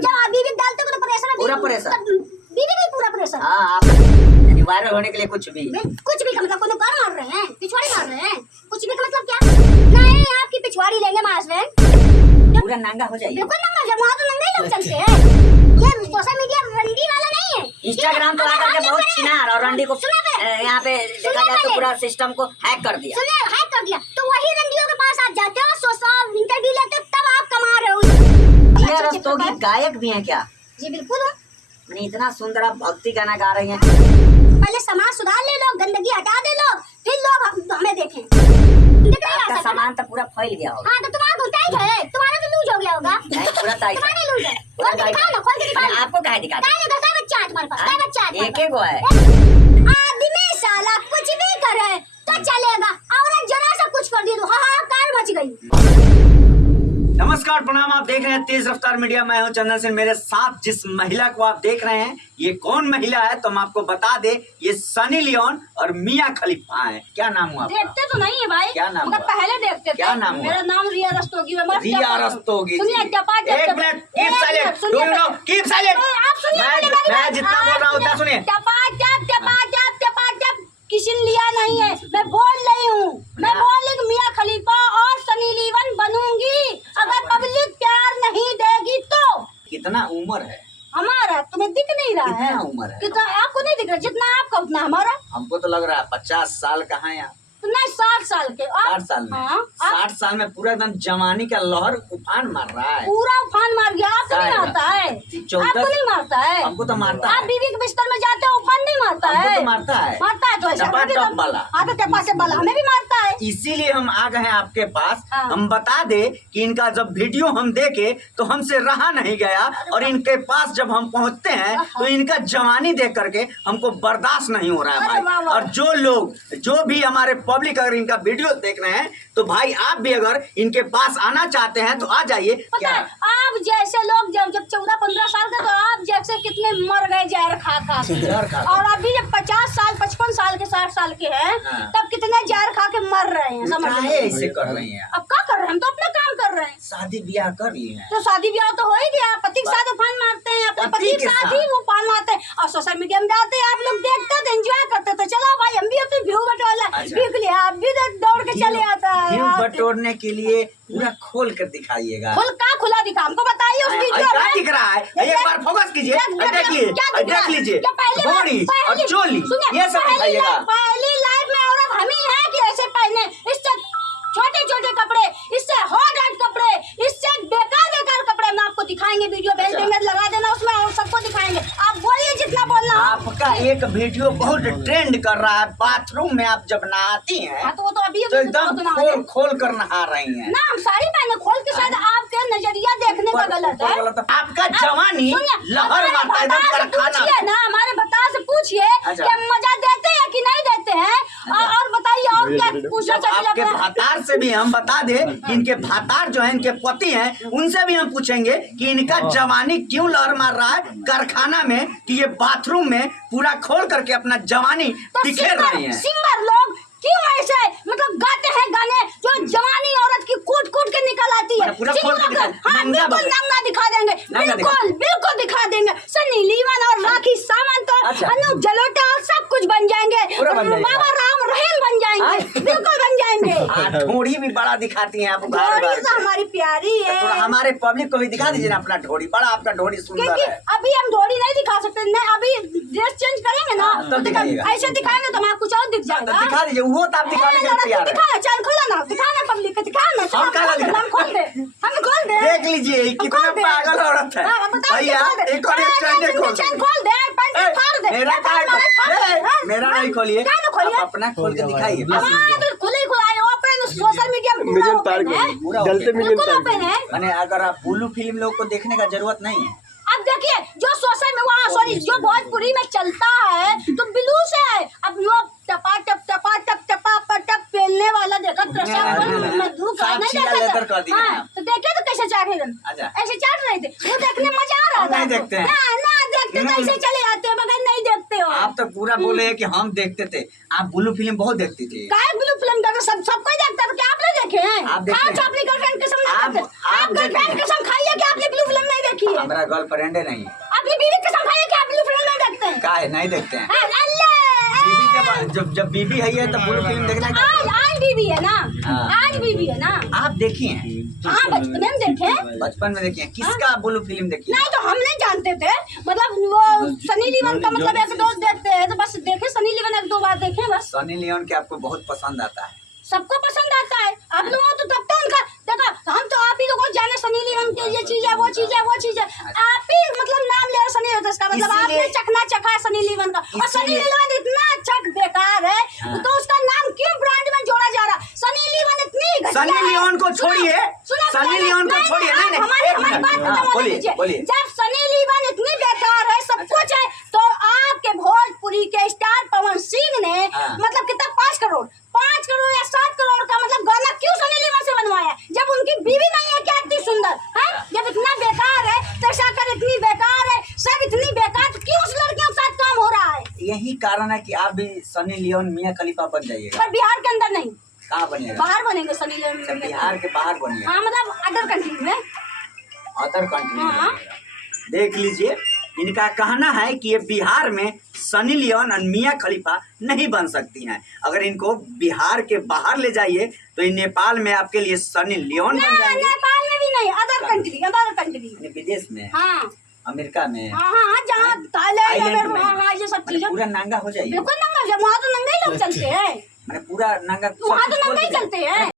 जब आप बीवी डालते हो तो प्रेशर पूरा प्रेशर, बीवी भी पूरा प्रेशर। हाँ आप वायरल होने के लिए कुछ भी का मतलब कोनो कार मार रहे हैं, पिछवाड़ी मार रहे हैं, कुछ भी का मतलब क्या? नहीं आपकी पिछवाड़ी लेंगे मास्टर, पूरा नंगा हो जाएगा। बिल्कुल नंगा, जब वहाँ तो नंगा ही लोग चलते हैं। ये सोशल मीडिया रंडी वाला नहीं है। इंस्टाग्राम तो आकर के बहुत छिनार और रंडी को यहाँ पे देखा जाए तो पूरा सिस्टम को हैक कर दिया। सुनिए हैक कर दिया तो वही रंडियों के पास आप जाते हो, सोशल इंटरव्यू लेते हो, तब आप कमा रहे हो। रिया रस्तोगी गायक भी हैं क्या? जी बिल्कुल हूँ। मैंने इतना सुंदर आप भक्ति गाना गा रही हैं। पहले समाज सुधार ले लो, गंदगी हटा दे लो, फिर लोग हमें देखें। आपका सामान तो पूरा फैल गया होगा। हाँ तो तुम्हारा तो टाइट है, तुम्हारा तो लूज हो गया होगा। नहीं पूरा टाइट है। तुम्हारा लूज है। खोल के दिखाओ ना, खोल के दिखाओ। आपको क्या दिखा? काय बच्चा है तुम्हारे पास, काय बच्चा है? एक एक है। आदमी साला कुछ भी करे तो चलेगा, औरत जरा सा कुछ कर दी तो हाहाकार मच गई। नमस्कार प्रणाम, आप देख रहे हैं तेज रफ्तार मीडिया। मैं हूं चंदन सिंह। मेरे साथ जिस महिला को आप देख रहे हैं ये कौन महिला है तो हम आपको बता दे, ये सनी लियोन और मिया खलीफा है। क्या नाम हुआ आपका? देखते तो नहीं है भाई, क्या नाम मगर हुआ? पहले देखते थे। क्या नाम हुआ? मेरा नाम रिया रस्तोगी है। रिया रस्तोगी। सुनिए टपा एक minute, keep silent. Do you know, keep silent. आप सुनिए, मैं जितना बोल रहा हूं उतना सुनिए। टपा टप किसी ने लिया नहीं है, मैं बोल रही हूँ। मैं बोल रही हूँ मिया खलीफा और सनी लियोन बनूंगी अगर पब्लिक प्यार नहीं देगी तो। कितना उम्र है हमारा तुम्हें दिख नहीं रहा है? कितना उम्र है? कितना आपको नहीं दिख रहा? जितना आपका उतना हमारा। हमको तो लग रहा है 50 साल का है यार। तो नहीं 60 साल के। 60 साल में? हाँ, 60 साल में पूरा एकदम जवानी का लहर उफान मार रहा है। पूरा उफान मार गया। आपको नहीं मारता है? आपको नहीं मारता है? हमको तो मारता आप है। बीवी के बिस्तर में जाते हो उफान नहीं मारता है? हमको तो मारता है। मारता है तो ऐसा टपा टप वाला। हाँ तो टपा से वाला हमें भी मारता है। इसीलिए हम आ गए हैं आपके पास। हाँ। हम बता दे कि इनका जब वीडियो हम देखे तो हमसे रहा नहीं गया, और इनके पास जब हम पहुंचते हैं तो इनका जवानी देख करके हमको बर्दाश्त नहीं हो रहा है अरे वाह, भाई। वाह। और जो लोग जो भी हमारे पब्लिक अगर इनका वीडियो देख रहे हैं तो भाई आप भी अगर इनके पास आना चाहते हैं तो आ जाइए। पता है आप जैसे लोग जब 14-15 साल के तो आप जैसे कितने मर गए जहर खा खा। और अभी जब 50 साल 55 साल के 60 साल के हैं तब कितने जहर खा के मर रहे हैं। समझ काहे ऐसे कर रही हैं? अब क्या कर रहे हैं? हम तो अपना काम कर रहे हैं। शादी ब्याह कर लिए हैं तो शादी ब्याह तो हो ही गया। पति के साथ उफान मारते हैं, अपने पति के साथ ही उफान मारते हैं और सोशल मीडिया में डालते हैं। आप लोग देखते थे, एंजॉय करते थे। चलो भाई हम भी अपने व्यू बटोला देख लिया, आप भी दौड़ के चले आता है। व्यू बटोरने के लिए पूरा खोल कर दिखाइएगा। खुला दिखा हमको बताइए उस वीडियो क्या में। दिख रहा है? एक बार फोकस कीजिए, देख लीजिए घोड़ी और चोली ये सब दिखाइएगा। पहली लाइफ में औरत हम ही है कि ऐसे पहने, इससे छोटे छोटे कपड़े, इससे हॉट कपड़े, इससे बेकार कपड़े हम आपको दिखाएंगे। वीडियो भेज देंगे, लगा देना उसमें और सबको दिखाएंगे। आप बोलिए जितना बोलना। आपका एक वीडियो बहुत ट्रेंड कर रहा है। बाथरूम में आप जब नहाती हैं हाँ, तो वो तो अभी तो एकदम खोल कर नहा रही हैं ना। हम साड़ी पहने खोल के, शायद आपके नजरिया देखने का गलत है। आपका जवानी लहर मारता है एकदम कारखाना। ना हमारे बता से पूछिए कि मजा देते हैं कि नहीं देते हैं, और बताइए और क्या पूछना चाहिए। आपके भातार से भी हम बता दे कि इनके भातार जो है इनके पति हैं, उनसे भी हम पूछेंगे कि इनका जवानी क्यों लहर मार रहा है कारखाना में, कि ये बाथरूम में पूरा खोल करके अपना जवानी बिखेर रही हैं। सिंगर लोग क्यों ऐसे मतलब गाते हैं गाने जो जवानी औरत की कूट के निकल आती है? पूरा खोल के हाँ बिल्कुल नंगा दिखा देंगे, बिल्कुल दिखा देंगे। सनी लियोन और राखी सावंत और अनूप जलोटा और सब कुछ बन जाएंगे। बाबा राम रहीम बन जाएंगे, बिल्कुल बन जाएंगे। ढोड़ी भी बड़ा दिखाती हैं आप। ढोड़ी तो हमारी प्यारी है। तो हमारे पब्लिक को भी दिखा दीजिए ना अपना ढोड़ी। बड़ा आपका ढोड़ी सुंदर है। अभी हम ढोड़ी नहीं दिखा सकते ना, अभी ड्रेस चेंज करेंगे ना तो ऐसे दिखाएंगे तो कुछ और दिख जाएगा। दिखा दीजिए, वो तो आप दिखाने के लिए तैयार है। दिखा चल खोला ना, दिखाना पब्लिक को, दिखाना हम खोल दे। देख लीजिए कितना पागल औरत है भैया। एक और खोल दे, मेरा नहीं खोलिए, अपना खोल के दिखाइए। खुले खुलाए ओपन सोशल मीडिया में पूरा मैंने अगर आप ब्लू फिल्म लोग को देखने का जरूरत नहीं है। अब देखिए जो सोशल में वहाँ सॉरी जो भोजपुरी में चलता है तो ब्लू से है। अब लोग टपा टप पहनने वाला देखा तो देखे तो कैसे चाट ऐसे चाट रहे थे। वो देखने मजा आ रहा था। देखते हैं ना देखते तो ऐसे चले जाते हो, मगर नहीं देखते हो। आप तो पूरा बोले हैं कि हम देखते थे। आप ब्लू फिल्म बहुत देखती थी। काय ब्लू फिल्म देखते सब कोई देखता है। क्या आपने देखे हैं? आप अपनी गर्लफ्रेंड कसम नहीं खाते। आप गर्लफ्रेंड कसम खाइए कि आपने ब्लू फिल्म नहीं देखी देखिए हमारा गर्लफ्रेंड नहीं है। अपनी बीवी के संभालिए कि आप ब्लू फिल्म नहीं देखते हैं? का है नहीं देखते हैं। अल्लाह बीबी जब बीबी है ये तो ब्लू फिल्म देखना आज बीवी है ना, हाँ। आज बीवी है ना। आप देखिए हैं? हाँ बचपन में हम देखे। बचपन में देखिए किसका ब्लू फिल्म देखिए? नहीं तो हम नहीं जानते थे, मतलब वो सनी लियोन का मतलब एक दो देखते हैं तो बस देखे सनी लियोन एक दो बार देखे बस। सनी लियोन के आपको बहुत पसंद आता है? सबको पसंद आता है, आप लोगों तो तब तो उनका देखा, हम तो आप ही लोगों को जाने सनी लियोन के ये चीज है वो चीज है वो चीज है, आप ही मतलब नाम ले रहे सनी लियोन, इसका मतलब आपने चखना चखा है सनी लियोन का। और सनी लियोन इतना अच्छा बेकार है तो उसका नाम क्यों ब्रांड में जोड़ा जा रहा? सनी लियोन इतनी घटिया सनी है। लियोन को छोड़िए, सनी लियोन को छोड़िए। नहीं नहीं हमारी एक मिनट, बात हाँ, खत्म होने बोलिए दीजिए। बोलिए। जब सनी लियोन इतनी बेकार है, सब कुछ है, तो आपके भोजपुरी के स्टार पवन सिंह ने हाँ। मतलब कितना 5 करोड़ या 7 करोड़ का मतलब गाना क्यों सनी लियोन से बनवाया? जब उनकी बीवी नहीं है क्या इतनी सुंदर है? जब इतना बेकार है, तशाकर इतनी बेकार है, सब इतनी बेकार, तो क्यों उस लड़कियों के साथ काम हो रहा है? यही कारण है कि आप भी सनी लियोन मियां खलीफा बन जाइएगा। पर बिहार के अंदर नहीं, कहाँ बनिएगा? बाहर बनेंगे सनी लियोन। अच्छा, बिहार के बाहर बनिएगा। हाँ मतलब अदर कंट्री में। अदर कंट्री में हाँ। बनिएगा। देख लीजिए, इनका कहना है कि ये बिहार में सनी लियोन और मियां खलीफा नहीं बन सकती हैं। अगर इनको बिहार के बाहर ले जाइए तो ये नेपाल में आपके लिए सनी लियोन बन जाएंगे। नेपाल में भी नहीं, अदर कंट्री। विदेश में, हाँ अमेरिका में, हाँ जहाँ थाईलैंड आइलैंड में, हाँ ये सब चीजें पूरा नंगा हो जाइए। बिल्कुल नंगा, वहाँ तो नंगा ही लोग चलते हैं, मैंने पूरा नंगा वहाँ तो नंगा ही चलते हैं।